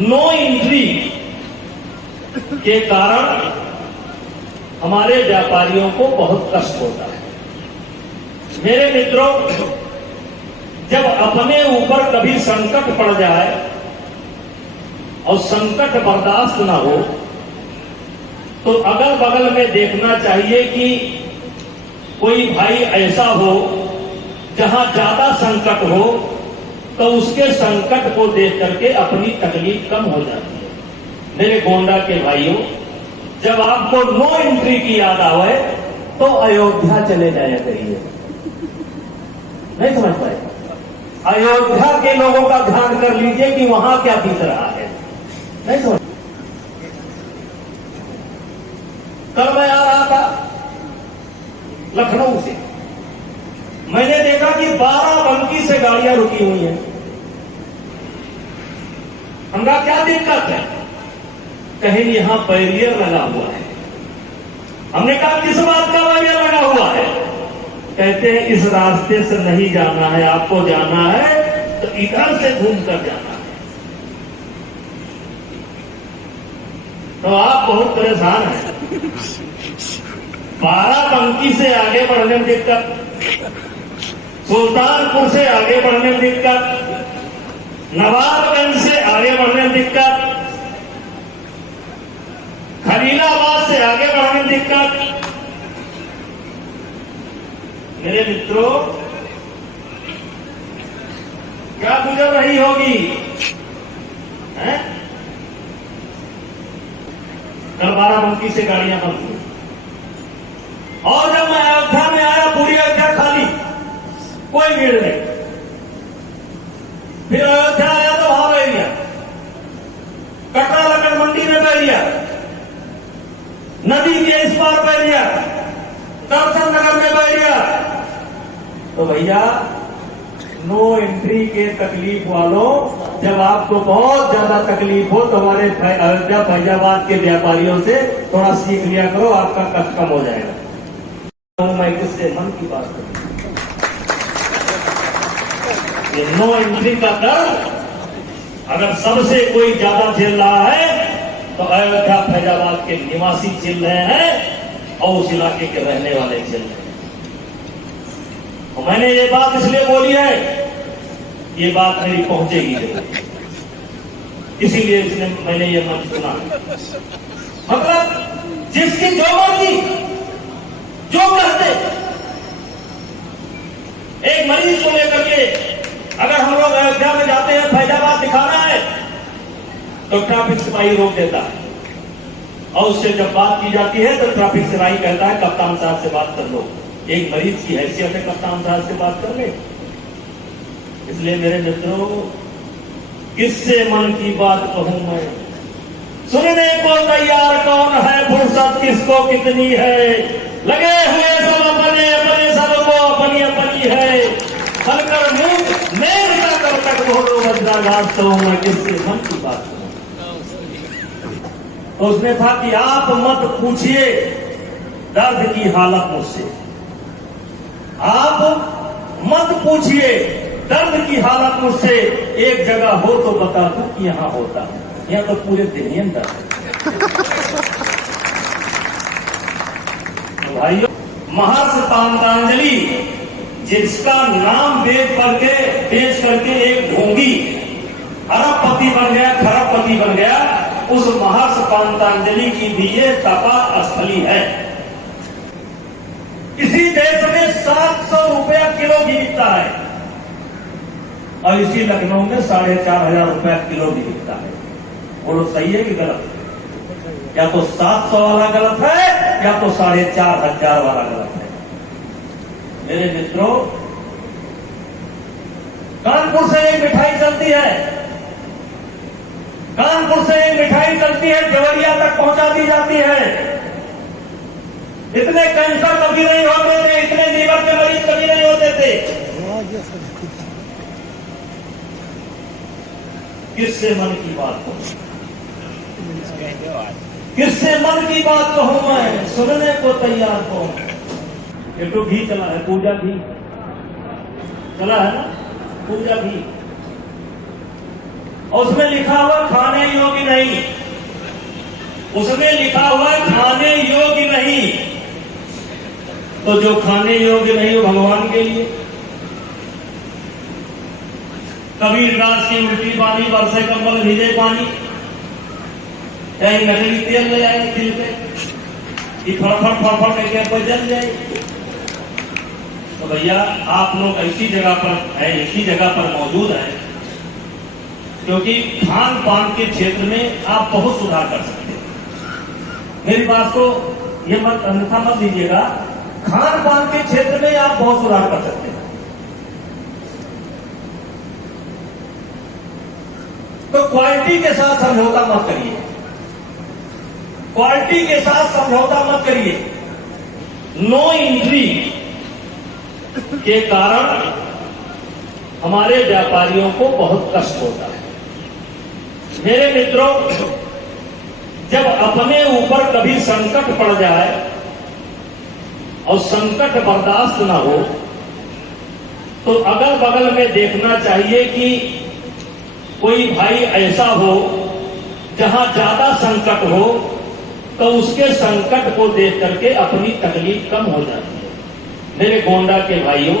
No entry के कारण हमारे व्यापारियों को बहुत कष्ट होता है। मेरे मित्रों, जब अपने ऊपर कभी संकट पड़ जाए और संकट बर्दाश्त ना हो तो अगल बगल में देखना चाहिए कि कोई भाई ऐसा हो जहां ज्यादा संकट हो, तो उसके संकट को देख करके अपनी तकलीफ कम हो जाती है। मेरे गोंडा के भाइयों, जब आपको नो एंट्री की याद आवे तो अयोध्या चले जाया करिए। नहीं समझ पाए? अयोध्या के लोगों का ध्यान कर लीजिए कि वहां क्या बीत रहा है। नहीं समझ? कल मैं आ रहा था लखनऊ से, मैंने देखा कि 12 बंकी से गाड़ियां रुकी हुई हैं। हमने क्या दिक्कत है? कहीं यहां बैरियर लगा हुआ है। हमने कहा किस बात का बैरियर लगा हुआ है? कहते हैं इस रास्ते से नहीं जाना है, आपको जाना है तो इधर से घूम कर जाना है। तो आप बहुत परेशान हैं। 12 बंकी से आगे बढ़ने में दिक्कत, सुल्तानपुर से आगे बढ़ने में दिक्कत, नवाबगंज से आगे बढ़ने में दिक्कत, खलीलाबाद से आगे बढ़ने में दिक्कत। मेरे मित्रों, क्या गुजर रही होगी? हैं? कल 12 बंकी से गाड़ियां बंद हुई और जब मैं अयोध्या में आया, पूरी अयोध्या खाली, कोई भीड़ नहीं। फिर अयोध्या आया तो वहां बैरिया, कटरा लकड़ मंडी में बैरिया, नदी के इस पार बैरिया, दर्शन नगर में बैरिया। तो भैया, नो एंट्री के तकलीफ वालों, जब आपको बहुत ज्यादा तकलीफ हो तो हमारे अयोध्या फैजाबाद के व्यापारियों से थोड़ा सीख लिया करो, आपका कष्ट कम हो जाएगा। मैं किससे मन की बात करूं? ये नो एंट्री का दर्द अगर सबसे कोई ज्यादा झेल रहा है तो अयोध्या फैजाबाद के निवासी झेल रहे हैं और उस इलाके के रहने वाले झेल रहे हैं। और मैंने ये बात इसलिए बोली है, ये बात मेरी पहुंचेगी इसीलिए मैंने ये मंच सुना। मतलब जिसकी जो मर्जी जो कहते, एक मरीज को लेकर के अगर हम लोग अयोध्या में जाते हैं, फैजाबाद दिखाना है, तो ट्रैफिक सिपाही रोक देता है और उससे जब बात की जाती है तो ट्रैफिक सिपाही कहता है कप्तान साहब से बात कर लो। एक मरीज की हैसियत है कप्तान साहब से बात कर ले। इसलिए मेरे मित्रों, किससे मन की बात कहूं मैं? सुनने को तैयार कौन है, फुर्सत किसको कितनी है? लगे हुए सब अपने अपने, सबको अपनी अपनी है। हलकर मुंह मेर का कब तक बोलो वज्राघात, तो मैं किससे मन की बात कहूं? तो उसने कहा कि आप मत पूछिए दर्द की हालत मुझसे, आप मत पूछिए दर्द की हालत मुझसे। एक जगह हो तो बता दूं कि यहां होता है, यहां तो पूरे दिन दर्द है। तो भाइयों, महर्षि पातंजलि जिसका नाम बेच करके एक ढोंगी अरबपति बन गया, खरबपति बन गया, उस महर्षि पातंजलि की भी ये तपा स्थली है। इसी देश में 700 रुपया किलो भी बिकता है और इसी लखनऊ में 4,500 रुपया किलो भी बिकता है। बोलो सही है कि गलत है? या तो 700 वाला गलत है या तो 4,500 वाला गलत है। मेरे मित्रों, कानपुर से एक मिठाई चलती है, कानपुर से एक मिठाई चलती है, देवरिया तक पहुंचा दी जाती है। इतने कैंसर कभी नहीं होते थे, इतने लीवर के मरीज कभी नहीं होते थे। किससे मन की बात कहूं? किससे मन की बात कहूं मैं? सुनने को तैयार कौन? ये तो घी चला है, पूजा घी चला है ना, पूजा घी, और उसमें लिखा हुआ खाने नहीं, उसमें लिखा हुआ है खाने योग्य नहीं। तो जो खाने योग्य नहीं वो भगवान के लिए। कबीरदास की उल्टी पानी, बरसे कंबल भिजे पानी, या नकली तेल ले आए दिल पे कि फड़फड़ फड़फड़ करके आपको जल जाए। तो भैया आप लोग ऐसी जगह पर है, इसी जगह पर मौजूद है क्योंकि खान पान के क्षेत्र में आप बहुत सुधार कर सकते हैं। मेरी बात को ये मत अन्यथा मत लीजिएगा, खान पान के क्षेत्र में आप बहुत सुधार कर सकते हैं। तो क्वालिटी के साथ समझौता मत करिए, क्वालिटी के साथ समझौता मत करिए। नो एंट्री के कारण हमारे व्यापारियों को बहुत कष्ट होता है। मेरे मित्रों, जब अपने ऊपर कभी संकट पड़ जाए और संकट बर्दाश्त ना हो तो अगल बगल में देखना चाहिए कि कोई भाई ऐसा हो जहां ज्यादा संकट हो, तो उसके संकट को देख करके अपनी तकलीफ कम हो जाती है। मेरे गोंडा के भाइयों,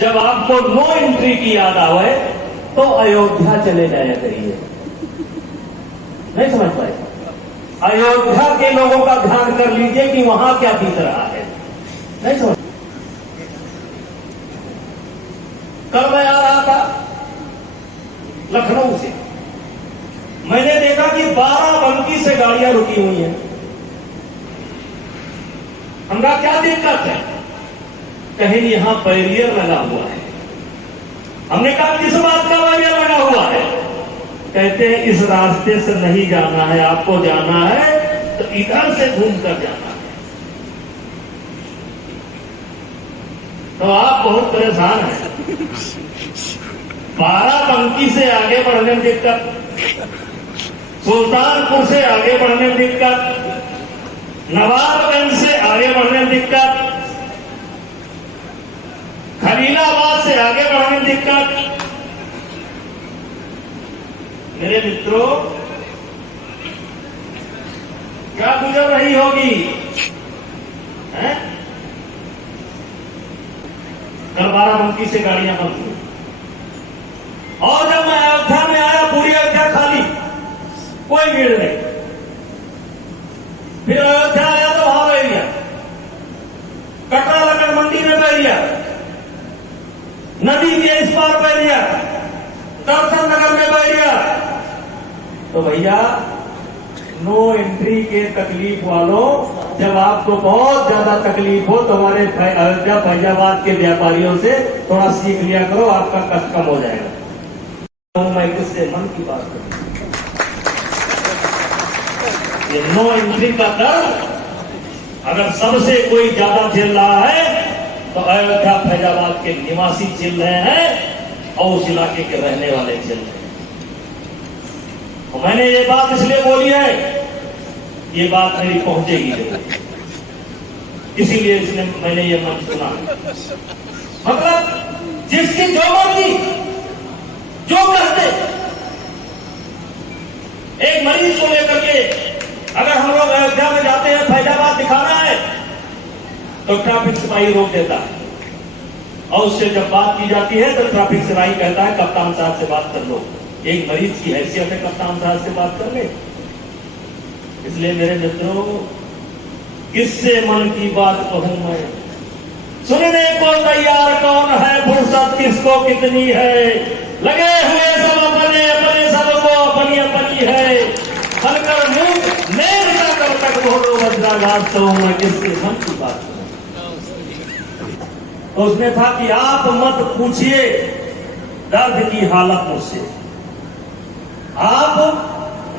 जब आपको नो एंट्री की याद आवे तो अयोध्या चले जाया करिए। नहीं समझ पाए? अयोध्या के लोगों का ध्यान कर लीजिए कि वहां क्या बीत रहा है। नहीं समझ? कल मैं आ रहा था लखनऊ से, मैंने देखा कि 12 बंकी से गाड़ियां रुकी हुई हैं। हमरा क्या दिक्कत है? कहीं यहां बैरियर लगा हुआ है। हमने कहा किस बात का बैरियर लगा हुआ है? कहते हैं इस रास्ते से नहीं जाना है, आपको जाना है तो इधर से घूम कर जाना है। तो आप बहुत परेशान हैं। 12 बंकी से आगे बढ़ने में दिक्कत, सुल्तानपुर से आगे बढ़ने में दिक्कत, नवाबगंज से आगे बढ़ने में दिक्कत, खलीलाबाद से आगे बढ़ने में दिक्कत। मेरे मित्रों, क्या गुजर रही होगी? हैं? कल 12 बंकी से गाड़ियां बंद हुई और जब मैं अयोध्या में आया पूरी अयोध्या खाली, कोई भीड़ नहीं। फिर अयोध्या आया तो वहां बैरिया, कटरा लकड़ मंडी में बैरिया, नदी के इस पार बैरिया, दर्शन नगर में बैरिया। तो भैया नो एंट्री के तकलीफ वालों, जब आपको बहुत ज्यादा तकलीफ हो तो हमारे अयोध्या फैजाबाद के व्यापारियों से थोड़ा सीख लिया करो, आपका कष्ट कम हो जाएगा। मैं किससे मन की बात करूं? ये नो एंट्री का दर्द अगर सबसे कोई ज्यादा झेल रहा है तो अयोध्या फैजाबाद के निवासी झेल रहे हैं और उस इलाके के रहने वाले झेल रहे हैं। और मैंने ये बात इसलिए बोली है, ये बात मेरी पहुंचेगी इसीलिए इसने मैंने ये मन सुना। मतलब जिसकी जो मर्जी जो कहते, एक मरीज को लेकर के अगर हम लोग अयोध्या में जाते हैं, फैजाबाद दिखाना है तो ट्रैफिक सिपाही रोक देता है और उससे जब बात की जाती है तो ट्रैफिक सिपाही कहता है कप्तान साहब से बात कर लो। एक मरीज की हैसियत है कप्तान साहब से बात कर ले। इसलिए मेरे मित्रों, किससे मन की बात कहूं मैं? सुनने को तैयार कौन है, फुर्सत किसको कितनी है, लगे हुए सब अपने अपने, सबको अपनी अपनी है, हलकर मुंह मेर का कब तक बोलो वज्राघात, तो मैं किससे मन की बात करूं? तो उसमें था कि आप मत पूछिए दर्द की हालत मुझसे, आप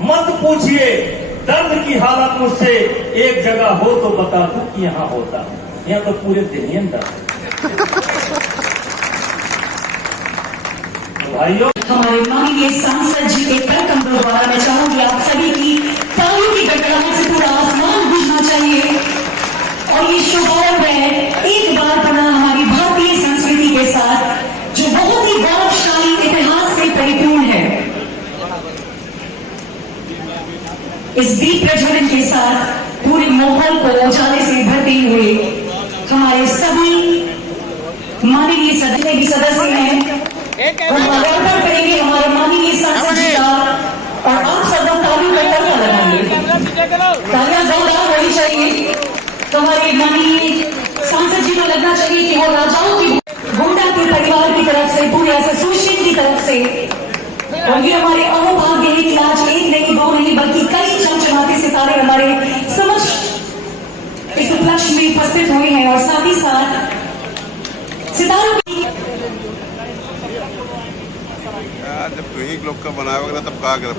मत पूछिए दर्द की हालत मुझसे, एक जगह हो तो बता दूं कि यहां होता है, यहां तो पूरे दिन दर्द है। भाइयों, हमारे माननीय सांसद जी के कर कमरों द्वारा मैं चाहूंगी आप सभी की तालियों की गड़गड़ाहट से पूरा आसमान गूंजना चाहिए और ये शुभारंभ है एक बार पुनः हमारी भारतीय संस्कृति के साथ जो बहुत ही गौरवशाली इतिहास से परिपूर्ण है। इस दीप प्रज्वलन के साथ पूरे माहौल को उजाले से भरते हुए हमारे सभी माननीय सदन के सदस्य हैं, वो माल्यार्पण करेंगे हमारे माननीय सांसद जी का। और आप सब लोग तालियों का तड़का लगाएंगे, तालियां जोरदार होनी चाहिए। तो हमारे माननीय सांसद जी को लगना चाहिए कि वो राजाओं की गुंडा के परिवार की तरफ से, पूरे एसोसिएशन की तरफ से, और ये हमारे अहोभाग्य है कि आज एक नहीं दो नहीं बल्कि कई चमचमाते सितारे हमारे समझ इस उपलक्ष्य में उपस्थित हुए हैं। और साथ ही साथ सितारों की जब तू ही लोग का बनाया तब कहा कर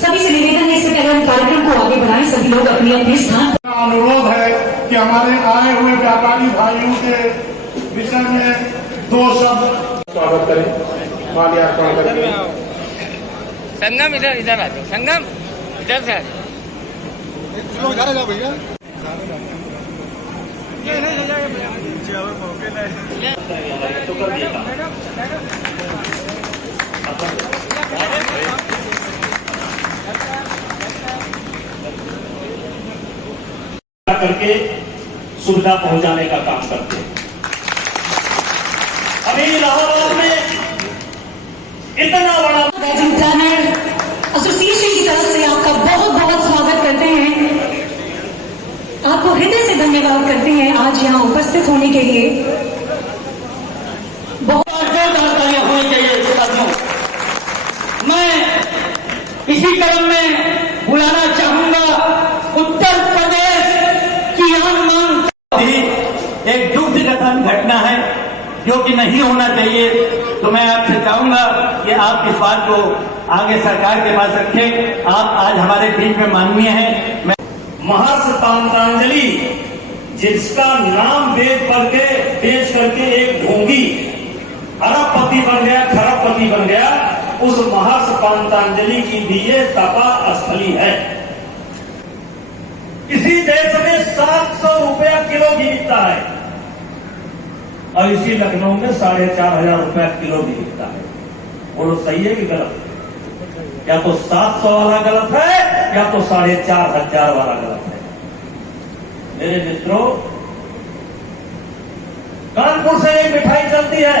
सभी से निवेदन है, इससे पहले हम कार्यक्रम को आगे बढ़ाएं, सभी लोग अपने अपने स्थान। अनुरोध है कि हमारे आए हुए व्यापारी भाइयों के विषय में दो शब्द स्वागत करें, माल्यार्पण करके। संगम इधर इधर आ जाओ, संगम इधर से आ जाओ। भैया तो कर दिएगा। करके सुविधा पहुंचाने का काम करते हैं। अभी इलाहाबाद में इतना बड़ा वेडिंग प्लानर एसोसिएशन की तरफ से आपका बहुत बहुत स्वागत करते हैं, आपको हृदय से धन्यवाद करते हैं आज यहाँ उपस्थित होने के लिए। बहुत जानकारियां होनी चाहिए साथियों। मैं इसी क्रम में बुलाना चाहूंगा उत्तर प्रदेश की एक दुखद घटना है जो कि नहीं होना चाहिए। तो मैं आपसे चाहूंगा कि आप इस बात को आगे सरकार के पास रखें। आप आज हमारे बीच में माननीय हैं। महर्षि पातंजलि जिसका नाम वेद पढ़ के बेच करके एक ढोंगी अरबपति बन गया, खरबपति बन गया, उस महर्षि पातंजलि की भी ये तपा स्थली है। इसी देश में 700 रुपया किलो भी बिकता है और इसी लखनऊ में 4,500 रुपया किलो भी बिकता है। बोलो सही है कि गलत? या तो 700 वाला गलत है या तो 4,500 वाला गलत है। मेरे मित्रों, कानपुर से एक मिठाई चलती है,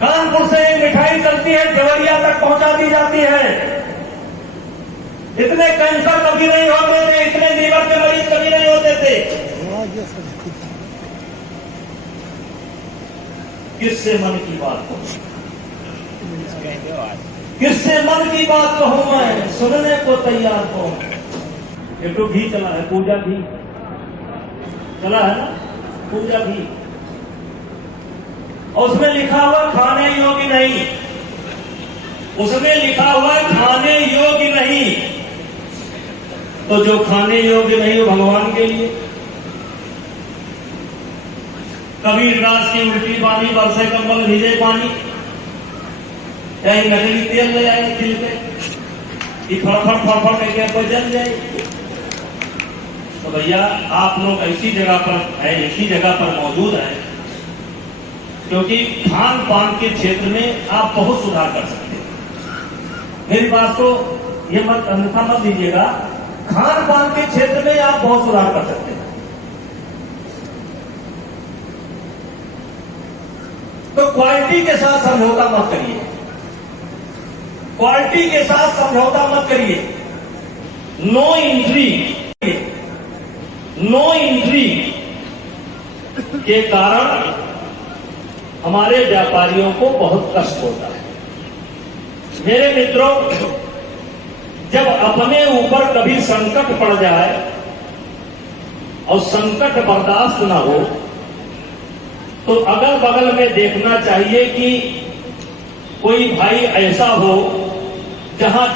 कानपुर से एक मिठाई चलती है, देवरिया तक पहुंचा दी जाती है। इतने कैंसर कभी नहीं होते थे, इतने लीवर के मरीज कभी नहीं होते थे। किससे मन की बात कहूं, किससे मन की बात कहूं, मैं सुनने को तैयार हूं। एक तो घी चला है, पूजा घी चला है ना, पूजा घी, और उसमें लिखा हुआ खाने योग्य नहीं, उसमें लिखा हुआ खाने योग्य नहीं। तो जो खाने योग्य नहीं हो भगवान के लिए। कबीरदास की उल्टी पानी, बरसे कंबल भीजे पानी, कहीं नकली तेल ले आए दिल पे कि फड़फड़ करके आपको जल जाए। तो भैया आप लोग ऐसी जगह पर है, ऐसी जगह पर मौजूद है क्योंकि खान पान के क्षेत्र में आप बहुत सुधार कर सकते हैं। मेरी बात को ये मत अन्यथा मत लीजिएगा, खान पान के क्षेत्र में आप बहुत सुधार कर सकते हैं। तो क्वालिटी के साथ समझौता मत करिए, क्वालिटी के साथ समझौता मत करिए। नो एंट्री, नो एंट्री के कारण हमारे व्यापारियों को बहुत कष्ट होता है। मेरे मित्रों, जब अपने ऊपर कभी संकट पड़ जाए और संकट बर्दाश्त न हो तो अगल बगल में देखना चाहिए कि कोई भाई ऐसा हो जहां